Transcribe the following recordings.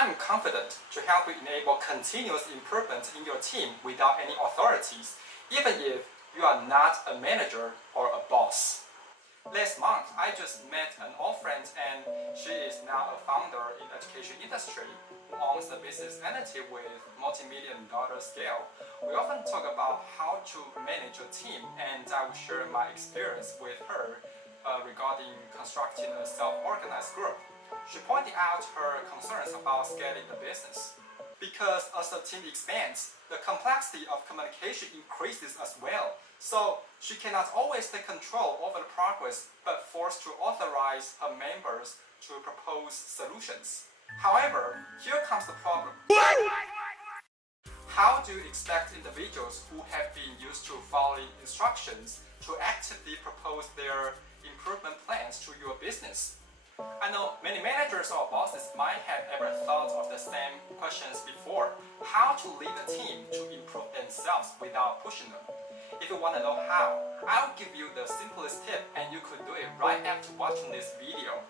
I'm confident to help you enable continuous improvement in your team without any authorities, even if you are not a manager or a boss. Last month, I just met an old friend and she is now a founder in the education industry who owns a business entity with multi-million-dollar scale. We often talk about how to manage a team, and I will share my experience with her regarding constructing a self-organized group. She pointed out her concerns about scaling the business. Because as the team expands, the complexity of communication increases as well. So she cannot always take control over the progress, but forced to authorize her members to propose solutions. However, here comes the problem. How do you expect individuals who have been used to following instructions to actively propose their improvement plans to your business? I know many managers or bosses might have ever thought of the same questions before. How to lead a team to improve themselves without pushing them? If you want to know how, I'll give you the simplest tip and you could do it right after watching this video.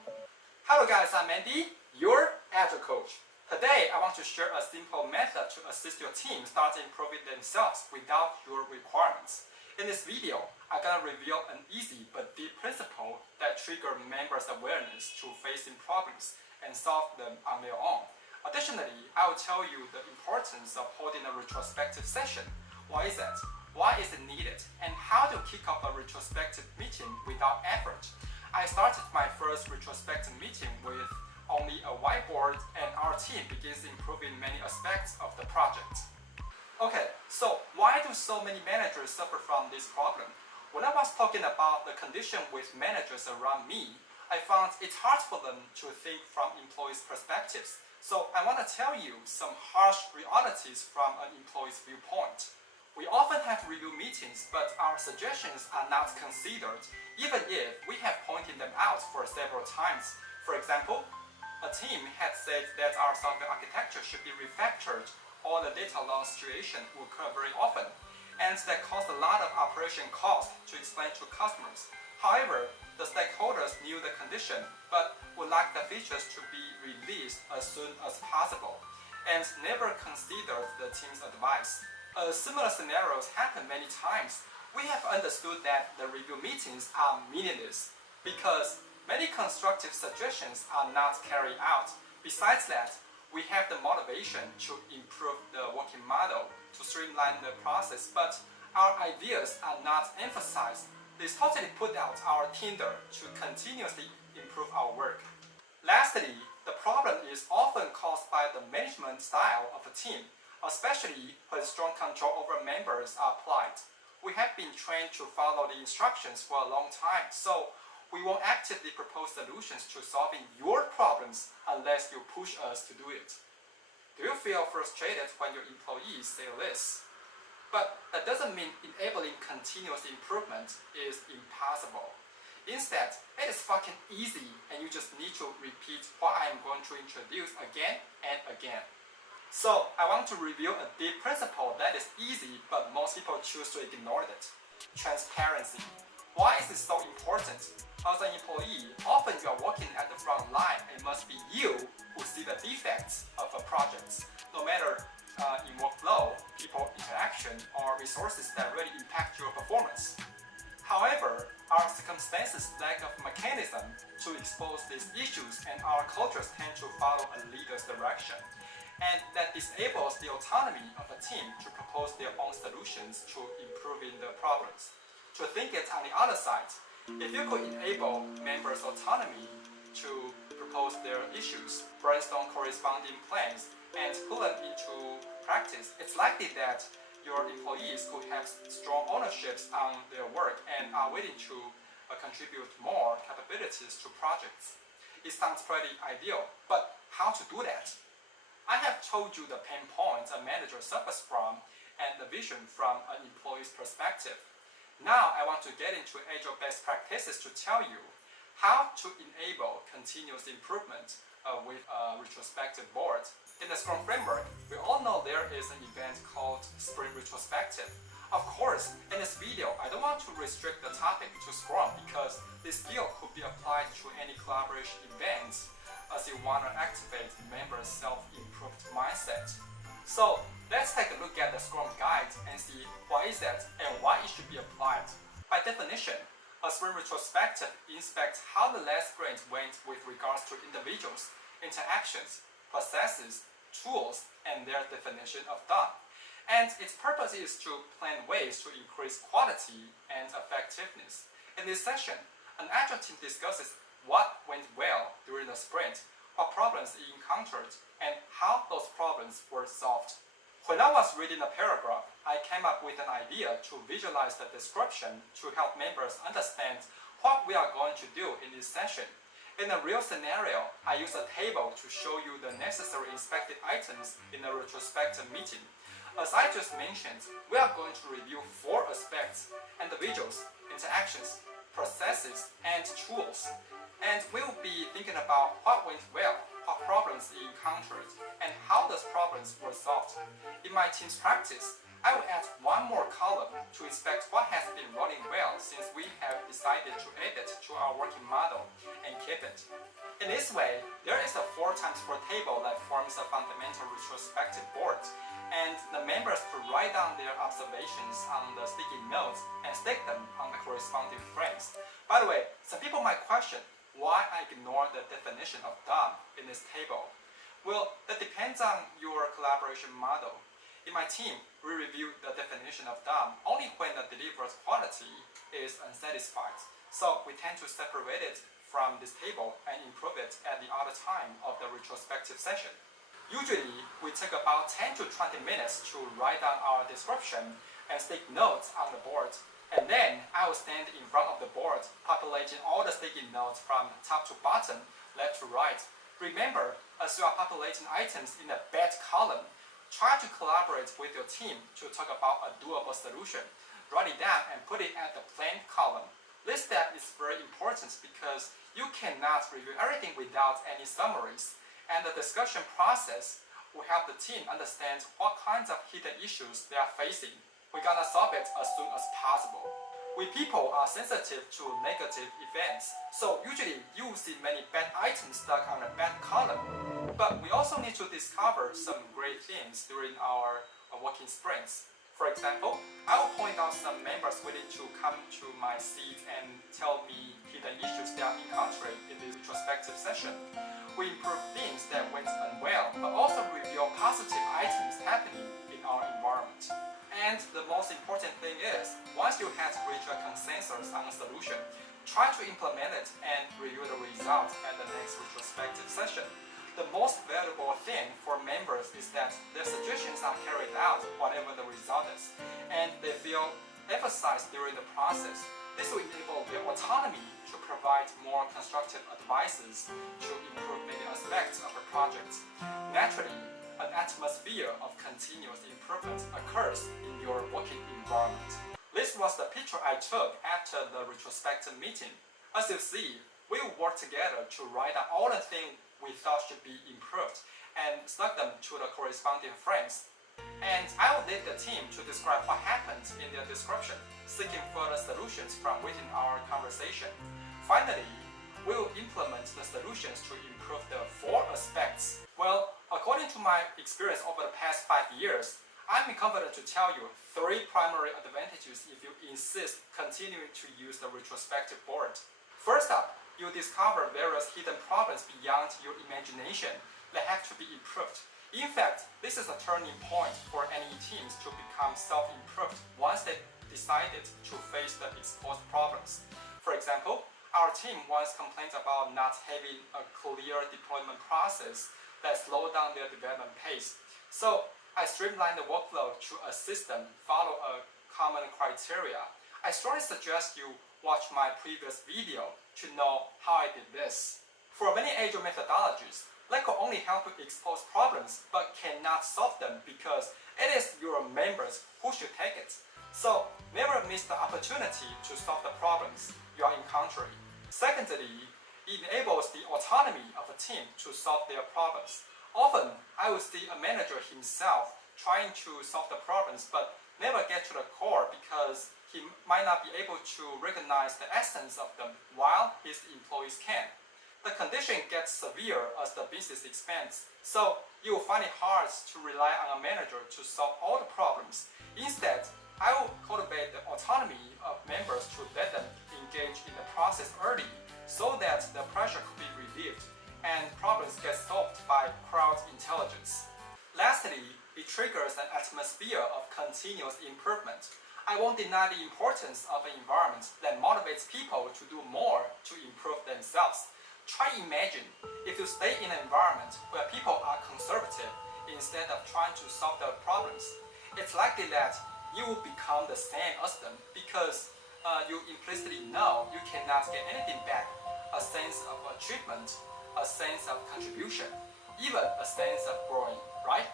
Hello guys, I'm Andy, your Agile coach. Today, I want to share a simple method to assist your team start improving themselves without your requirements. In this video, I'm going to reveal an easy but deep principle that triggers members' awareness to facing problems and solve them on their own. Additionally, I will tell you the importance of holding a retrospective session. Why is that? Why is it needed? And how to kick off a retrospective meeting without effort. I started my first retrospective meeting with only a whiteboard, and our team begins improving many aspects of the project. Okay, so why do so many managers suffer from this problem? When I was talking about the condition with managers around me, I found it's hard for them to think from employees' perspectives. So I want to tell you some harsh realities from an employee's viewpoint. We often have review meetings, but our suggestions are not considered, even if we have pointed them out for several times. For example, a team had said that our software architecture should be refactored, or the data loss situation will occur very often, and that caused a lot of operation cost to explain to customers. However, the stakeholders knew the condition, but would like the features to be released as soon as possible, and never considered the team's advice. Similar scenarios happen many times. We have understood that the review meetings are meaningless because many constructive suggestions are not carried out. Besides that, we have the motivation to improve the working model, to streamline the process, but our ideas are not emphasized. This totally put out our hinder to continuously improve our work. Lastly, the problem is often caused by the management style of a team, especially when strong control over members are applied. We have been trained to follow the instructions for a long time, so we won't actively propose solutions to solving your problems unless you push us to do it. Do you feel frustrated when your employees say this? But that doesn't mean enabling continuous improvement is impossible. Instead, it is fucking easy and you just need to repeat what I am going to introduce again and again. So I want to reveal a deep principle that is easy but most people choose to ignore it. Transparency. Why is this so important? As an employee, often you are working at the front line and it must be you who see the defects of a project, no matter in workflow, people interaction, or resources that really impact your performance. However, our circumstances lack of mechanism to expose these issues, and our cultures tend to follow a leader's direction. And that disables the autonomy of a team to propose their own solutions to improving the problems. To think it on the other side, if you could enable members' autonomy to propose their issues, brainstorm corresponding plans, and put them into practice, it's likely that your employees could have strong ownerships on their work and are willing to contribute more capabilities to projects. It sounds pretty ideal, but how to do that? I have told you the pain points a manager suffers from and the vision from an employee's perspective. Now I want to get into Agile best practices to tell you how to enable continuous improvement with a retrospective board. In the Scrum framework, we all know there is an event called Sprint Retrospective. Of course, in this video, I don't want to restrict the topic to Scrum because this skill could be applied to any collaboration events as you want to activate members' self-improvement mindset. So let's take a look at the Scrum Guide and see what is that and why it should be applied. By definition, a sprint retrospective inspects how the last sprint went with regards to individuals, interactions, processes, tools, and their definition of done. And its purpose is to plan ways to increase quality and effectiveness. In this session, an Agile team discusses what went well during the sprint, what problems it encountered, and how those problems were solved. When I was reading the paragraph, I came up with an idea to visualize the description to help members understand what we are going to do in this session. In a real scenario, I use a table to show you the necessary inspected items in a retrospective meeting. As I just mentioned, we are going to review 4 aspects: individuals, interactions, processes, and tools. And we'll be thinking about what went well, what problems it encountered, and how those problems were solved. In my team's practice, I will add one more column to inspect what has been running well since we have decided to add it to our working model and keep it. In this way, there is a 4x4 table that forms a fundamental retrospective board, and the members could write down their observations on the sticky notes and stick them on the corresponding frames. By the way, some people might question why I ignore the definition of done in this table. Well, that depends on your collaboration model. In my team, we review the definition of done only when the delivered quality is unsatisfied. So we tend to separate it from this table and improve it at the other time of the retrospective session. Usually, we take about 10 to 20 minutes to write down our description and stick notes on the board. And then I will stand in front of the board, populating all the sticky notes from top to bottom, left to right. Remember, as you are populating items in the bad column, try to collaborate with your team to talk about a doable solution. Write it down and put it at the planned column. This step is very important because you cannot review everything without any summaries. And the discussion process will help the team understand what kinds of hidden issues they are facing. We're gonna solve it as soon as possible. We people are sensitive to negative events, so usually you will see many bad items stuck on a bad column. But we also need to discover some great things during our working sprints. For example, I will point out some members willing to come to my seat and tell me hidden issues they are encountering in this retrospective session. We improve things that went unwell, but also reveal positive items happening in our environment. And the most important thing is, once you have reached a consensus on a solution, try to implement it and review the results at the next retrospective session. The most valuable thing for members is that their suggestions are carried out whatever the result is, and they feel emphasized during the process. This will enable their autonomy to provide more constructive advices to improve many aspects of the project. Naturally, an atmosphere of continuous improvement occurs in your working environment. This was the picture I took after the retrospective meeting. As you see, we worked together to write down all the things we thought should be improved and stuck them to the corresponding frames. And I will lead the team to describe what happened in their description, seeking further solutions from within our conversation. Finally, we will implement the solutions to improve the 4 aspects. Well, according to my experience over the past 5 years, I'm confident to tell you 3 primary advantages if you insist continuing to use the retrospective board. First up, you discover various hidden problems beyond your imagination that have to be improved. In fact, this is a turning point for any teams to become self-improved once they decided to face the exposed problems. For example, our team once complained about not having a clear deployment process that slowed down their development pace. So I streamlined the workflow to assist them follow a common criteria. I strongly suggest you watch my previous video to know how I did this. For many Agile methodologies, they could only help you expose problems but cannot solve them because it is your members who should take it. So never miss the opportunity to solve the problems you are encountering. Secondly, it enables the autonomy of a team to solve their problems. Often, I will see a manager himself trying to solve the problems but never get to the core because he might not be able to recognize the essence of them while his employees can. The condition gets severe as the business expands, so you will find it hard to rely on a manager to solve all the problems. Instead, I will cultivate the autonomy of members to let them engage in the process early so that the pressure could be relieved and problems get solved by crowd intelligence. Lastly, it triggers an atmosphere of continuous improvement. I won't deny the importance of an environment that motivates people to do more to improve themselves. Try imagine if you stay in an environment where people are conservative instead of trying to solve their problems. It's likely that you will become the same as them because you implicitly know you cannot get anything back, a sense of achievement, a sense of contribution, even a sense of growing, right?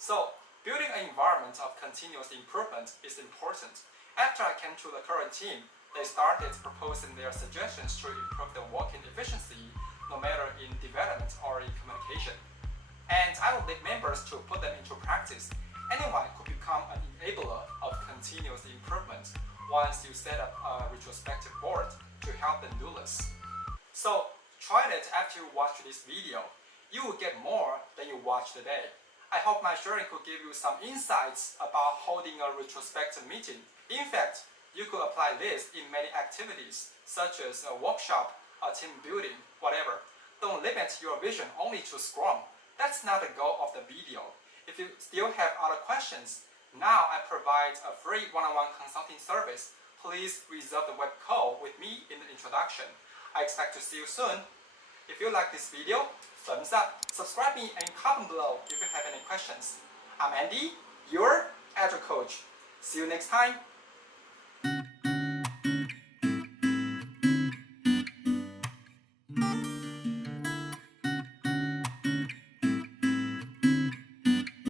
So, building an environment of continuous improvement is important. After I came to the current team, they started proposing their suggestions to improve the working efficiency, no matter in development or in communication. And I will lead members to put them into practice. Anyone could become an enabler of continuous improvement once you set up a retrospective board to help them do this. So, try it after you watch this video. You will get more than you watch today. I hope my sharing could give you some insights about holding a retrospective meeting. In fact, you could apply this in many activities, such as a workshop, a team building, whatever. Don't limit your vision only to Scrum. That's not the goal of the video. If you still have other questions, now I provide a free one-on-one consulting service. Please reserve the web call with me in the introduction. I expect to see you soon. If you like this video, thumbs up, subscribe me, and comment below if you have any questions. I'm Andy, your Agile coach. See you next time.